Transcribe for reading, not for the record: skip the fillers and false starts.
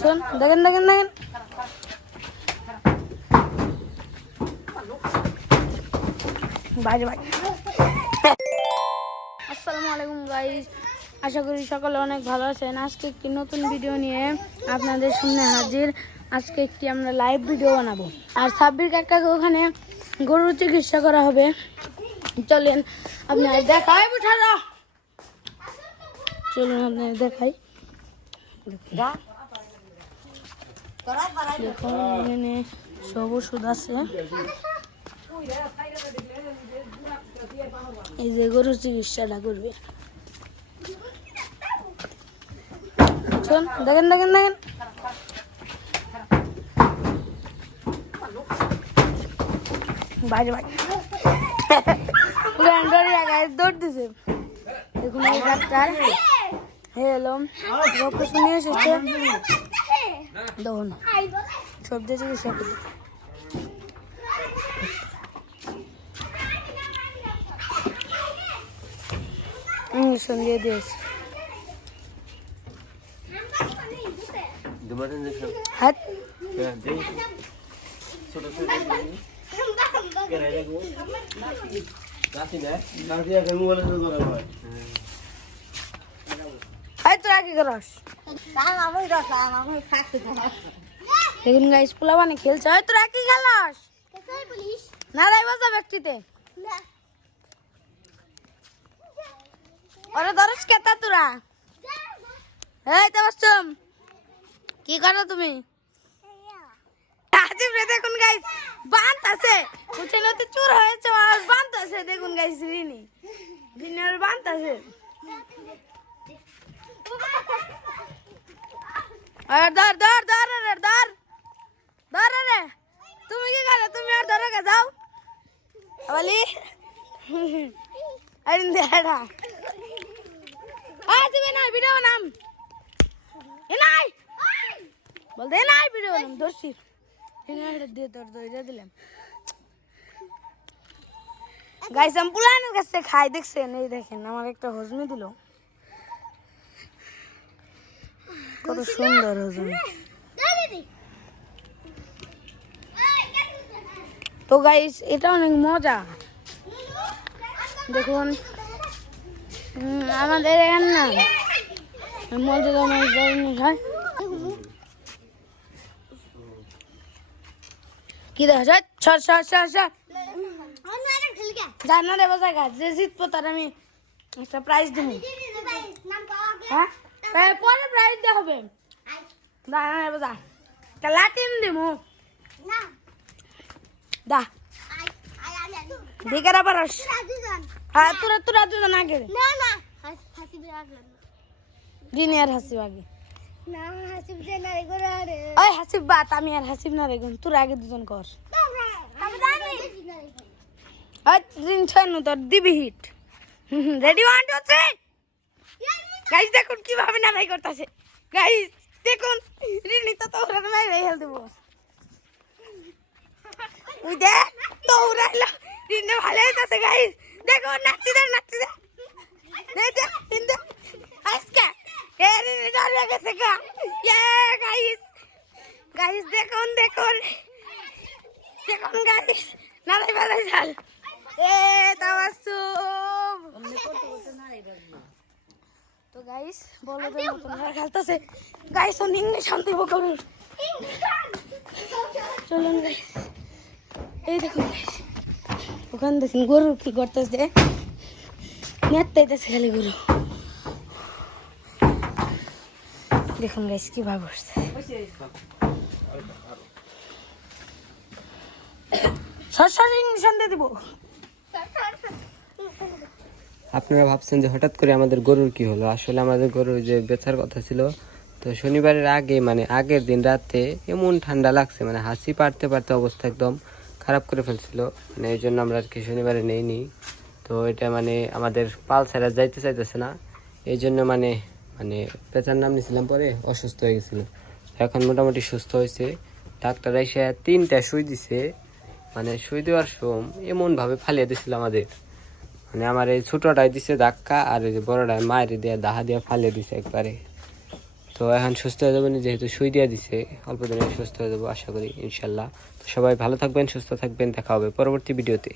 দেখেন দেখেন দেখেন বাইরে বাইরে। আসসালামু আলাইকুম গাইস, আশা করি সকলে অনেক ভালো আছেন। আজকে একটি নতুন ভিডিও নিয়ে আপনাদের সামনে হাজির। আজকে একটি আমরা লাইভ ভিডিও বানাবো, আর সাব্বির কাকাকে ওখানে গরুর চিকিৎসা করা হবে। চলেন আপনার দেখাই, বুঝালো চলুন আপনার দেখাই। দেখুন এখানে সব ওষুধ আছে। এই যে গরুর চিকিৎসাটা করবে, দেখেন দেখেন দেখেন বাইরে বাইরে দৌড় দিছে। দেখুন এই ডাক্তার এলাম রক্ত শুনে এসেছে, দেখুন সব দিয়ে চিকিৎসা করবে। ইঞ্জেকশন দিয়ে দিয়েছে। হাত দেখুন গাইস পোলা মানে খেলছে। হয় তোরা কি খেলাস না? রাই বাজা ব্যক্তিতে ওরা ধরস কেতা তোরা। এই তো বসছম, কি করো তুমি? দেখুন গাইস বান্ত আছে, উঠে নতে চুর হয়েছে আর বান্ত আছে। দেখুন গাইস রিনি রিনের বান্ত আছে। আর ধর ধর ধর রে ধর ধর রে। তুমি কি করো? তুমি আর ধরে কে যাও বলি আরে দেড়া আজ বে না ভিডিও নাম এ নাই বল দে নাই ভিডিও নাম দর্শি এনে দিয়ে তোর দইরা দিলাম। গাইস আমি পুলানের কাছে খাই দেখছেন, এই দেখেন আমার একটা হজমি দিল, কত সুন্দর হজমি। তো গাইস এটা অনেক মজা। দেখুন আমাদের এখানে না মজা হয় কি দেখা যায়। জানা রে বাজার গাছ যে জিতবো তার আমি একটা প্রাইজ দিব। হ্যাঁ পরে প্রাইজ দেওয়া হবে। জানা রে বাজার লাটিম দিব দা দেখে পারস। হ্যাঁ তোরা তোরা দুজন আগে দিনে আর হাসিব আগে। ওই হাসিব বাত আমি আর হাসিব না রে, তোরা আগে দুজন কর। তোর দিবি হিট। রেডি 1 2 3 গাইস দেখুন কিভাবে নাড়াই করতেছে। গাইস দেখুন রিনি তো তোরা মাইরাই হেল দেব। ওই দেখ দৌড়াইলো রিনি ভালো হইতাছে। গাইস দেখো নাচতে দে নাচতে দে দেখ দেখ আজকে এ রিনি দাঁড়িয়ে গেছে গা। ইয়ে গাইস গাইস দেখুন দেখুন দেখুন গাইস নাড়াই বাড়াই যাল। এ তাওয়াসুম তো গাইস বলো তো নতুন ভাই খেলতেছে। গাইস ও নিংনে শান্তি বকরু চলুন গাইস। এই দেখুন গাইস ওখানে দেখুন গরু কি করতেছে, নেতাইতেছে খালি গরু। দেখুন গাইস কি ভাব করছে। সরাসরি ইঞ্জেকশন দিয়ে দিব। আপনারা ভাবছেন যে হঠাৎ করে আমাদের গরুর কি হলো? আসলে আমাদের গরুর যে বেচার কথা ছিল, তো শনিবারের আগে মানে আগের দিন রাতে এমন ঠান্ডা লাগছে, মানে হাসি পারতে পারতে অবস্থা একদম খারাপ করে ফেলছিল। মানে এই জন্য আমরা আর কি শনিবারে নেইনি। তো এটা মানে আমাদের পালসারা যাইতে চাইতেছে না, এই জন্য মানে মানে পেঁচার নাম নিয়েছিলাম, পরে অসুস্থ হয়ে গেছিল। এখন মোটামুটি সুস্থ হয়েছে। ডাক্তার এসে 3টা সুই দিছে, মানে সুই দেওয়ার সময় এমনভাবে ফালিয়ে দিছিল আমাদের, মানে আমার এই ছোটটাই দিছে ধাক্কা আর এই যে বড়টায় মায়ের দিয়ে দাহা দিয়ে ফালিয়ে দিছে একবারে। তো এখন সুস্থ হয়ে যাবেন, যেহেতু সুই দিয়ে দিছে, অল্প দিনে সুস্থ হয়ে যাবো আশা করি ইনশাল্লাহ। তো সবাই ভালো থাকবেন, সুস্থ থাকবেন, দেখা হবে পরবর্তী ভিডিওতে।